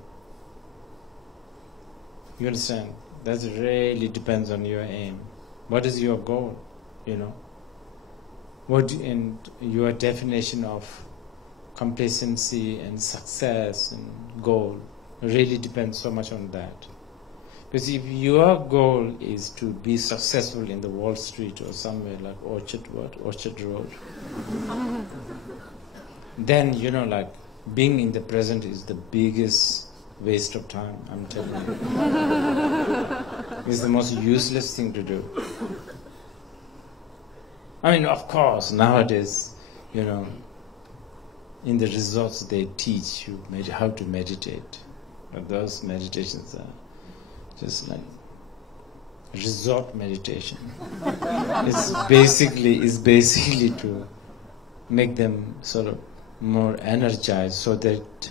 You understand? That really depends on your aim. What is your goal? And your definition of complacency and success and goal really depends so much on that. Because if your goal is to be successful in the Wall Street or somewhere like Orchard Road, then being in the present is the biggest waste of time, I'm telling you. It's the most useless thing to do. I mean, of course, nowadays, in the resorts they teach you how to meditate. But those meditations are just like resort meditation. It's basically to make them sort of more energized so that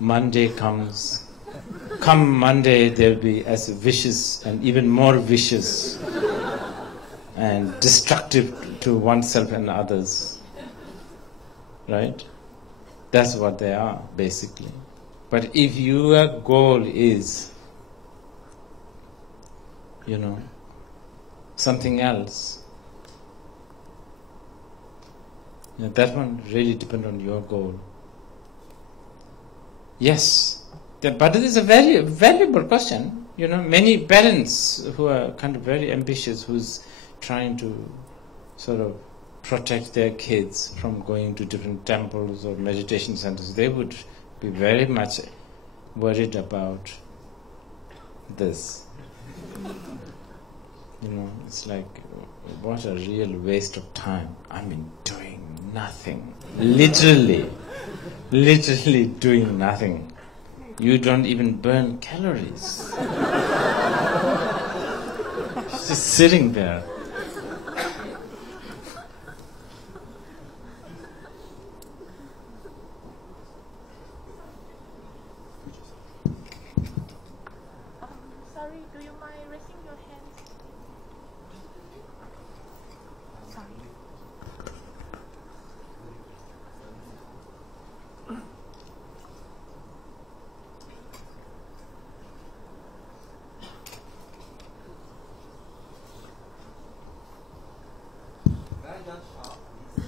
Monday comes. Come Monday, they'll be as vicious and even more vicious and destructive to oneself and others. Right? That's what they are, basically. But if your goal is, something else, that one really depends on your goal. Yes, but it is a very valuable question. Many parents who are kind of very ambitious, who's trying to sort of protect their kids from going to different temples or meditation centers, they would be very much worried about this. It's like, what a real waste of time. I mean, doing nothing. Literally doing nothing. You don't even burn calories. Just sitting there. Sorry, do you mind raising your hands? Sorry.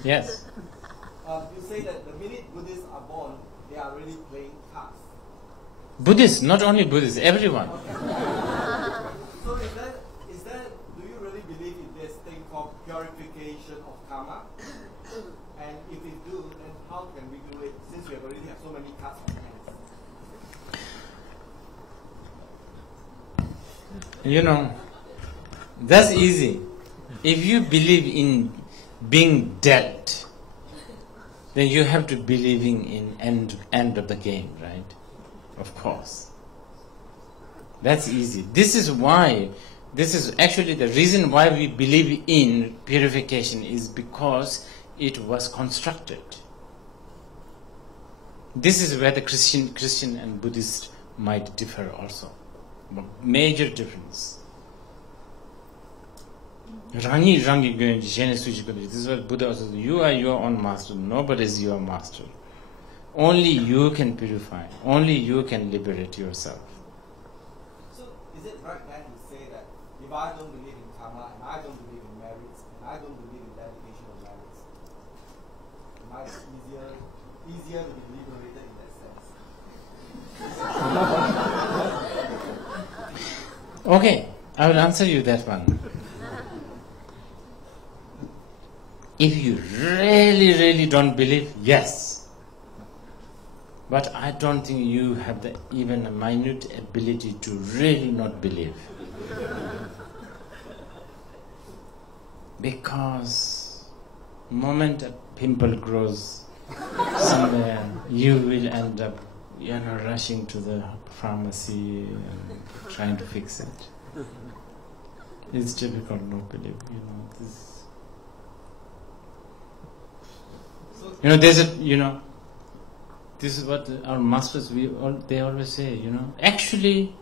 Yes. You say that the minute Buddhists are born, they are really playing cards. Buddhists, not only Buddhists, everyone. So is that, do you really believe in this thing called purification of karma? And if we do, then how can we do it since we already have so many cards on hands? That's easy. If you believe in being dealt, then you have to believing in end of the game, right? Of course. That's easy. This is actually the reason why we believe in purification is because it was constructed. This is where the Christian and Buddhist might differ also. Major difference. This is what Buddha says. You are your own master. Nobody is your master. Only you can purify. Only you can liberate yourself. So is it right then to say that if I don't believe in karma and I don't believe in merits and I don't believe in dedication of merits, it might be easier to be liberated in that sense? Okay, I will answer you that one. If you really, really don't believe, yes. But I don't think you have even a minute ability to really not believe. Because moment a pimple grows somewhere, you will end up, rushing to the pharmacy and trying to fix it. It's difficult not believe, this is what our masters, they always say, actually,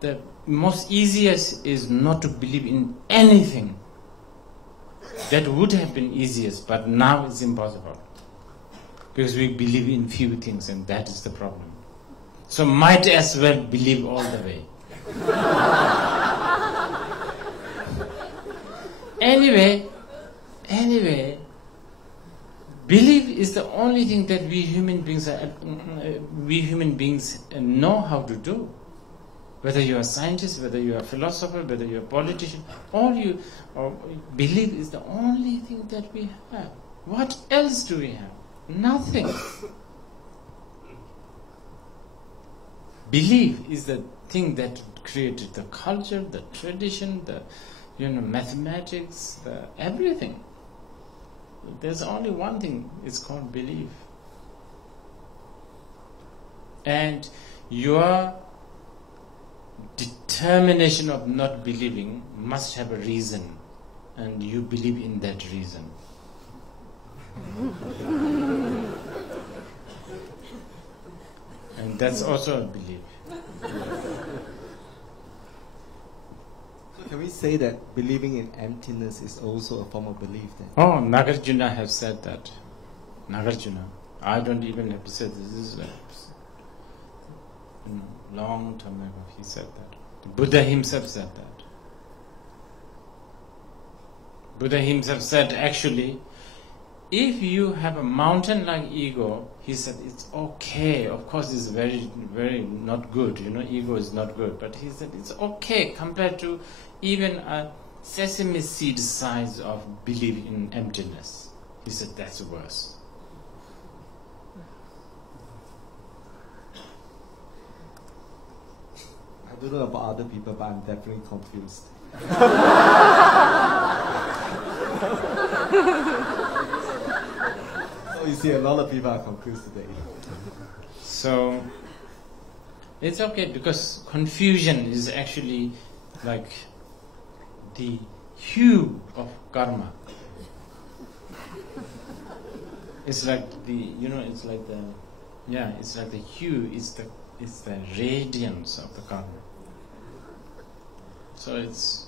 the most easiest is not to believe in anything. That would have been easiest, but now it's impossible. Because we believe in few things, and that is the problem. So might as well believe all the way. Anyway, belief is the only thing that we human beings know how to do. Whether you are a scientist, whether you are a philosopher, whether you are a politician, belief is the only thing that we have. What else do we have? Nothing. Belief is the thing that created the culture, the tradition, the mathematics, everything. There's only one thing, it's called belief. And your determination of not believing must have a reason, and you believe in that reason. And that's also a belief. So can we say that believing in emptiness is also a form of belief then? Oh, Nagarjuna has said that. Nagarjuna. I don't even have to say this. This is long time ago he said that. The Buddha himself said that. Buddha himself said, actually, if you have a mountain-like ego, he said, it's okay. Of course, it's very, very not good. Ego is not good. But he said, it's okay compared to even a sesame seed size of belief in emptiness. He said, that's worse. I don't know about other people, but I'm definitely confused. So you see, a lot of people are confused today. So it's okay, because confusion is actually like the hue of karma. It's like it's like the hue, it's the radiance of the karma. So it's,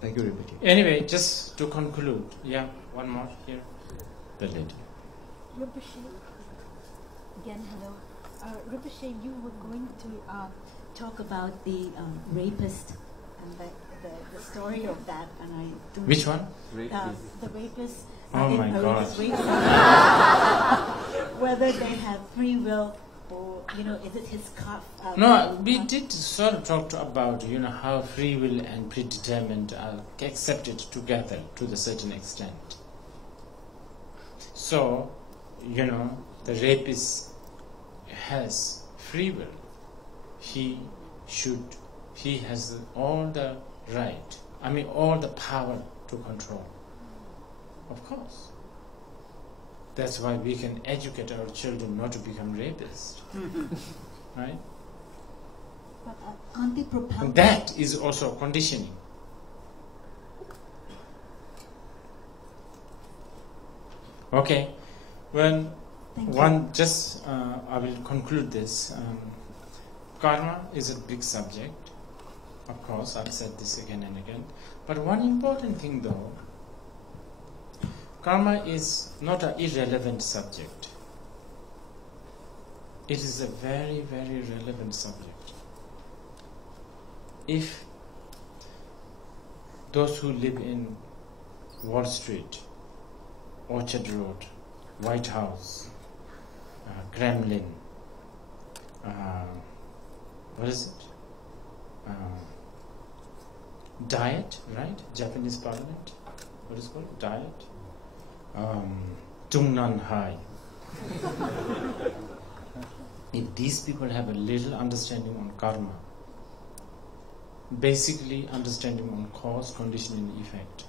Thank you, Rinpoche. Anyway, just to conclude, one more here. The lady. Rinpoche, again, hello. Rinpoche, you were going to talk about the rapist and the story of that, and I don't. Which one? The rapist. Oh my God. Whether they have free will, or is it his cuff? No, we did sort of talk about how free will and predetermined are accepted together to a certain extent. So, the rapist has free will. He has all the right, all the power to control. Of course. That's why we can educate our children not to become rapists. Right? But aren't they propounding? That is also conditioning. Okay. Well, I will conclude this. Karma is a big subject. Of course, I've said this again and again. But one important thing though, karma is not an irrelevant subject. It is a very, very relevant subject. If those who live in Wall Street, Orchard Road, White House, Kremlin, what is it? Diet, right? Japanese parliament. What is it called? Diet. Zhongnan Hai. If these people have a little understanding on karma, basically understanding on cause, condition and effect,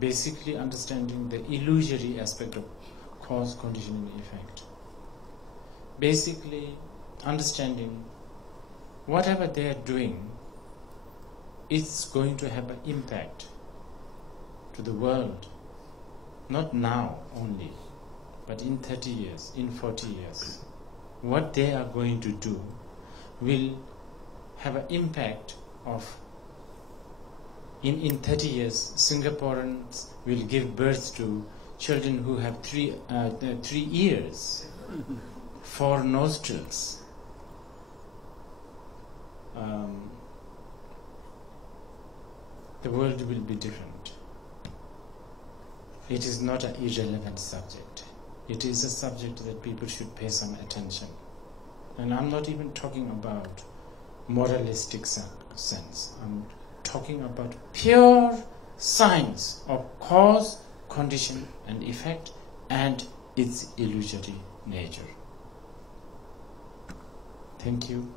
basically understanding the illusory aspect of cause, condition and effect, basically understanding whatever they are doing, it's going to have an impact to the world, not now only, but in 30 years, in 40 years. What they are going to do will have an impact of, in 30 years, Singaporeans will give birth to children who have 3 ears, 4 nostrils. The world will be different. It is not an irrelevant subject. It is a subject that people should pay some attention. And I'm not even talking about moralistic sense. I'm talking about pure science of cause, condition and effect and its illusory nature. Thank you.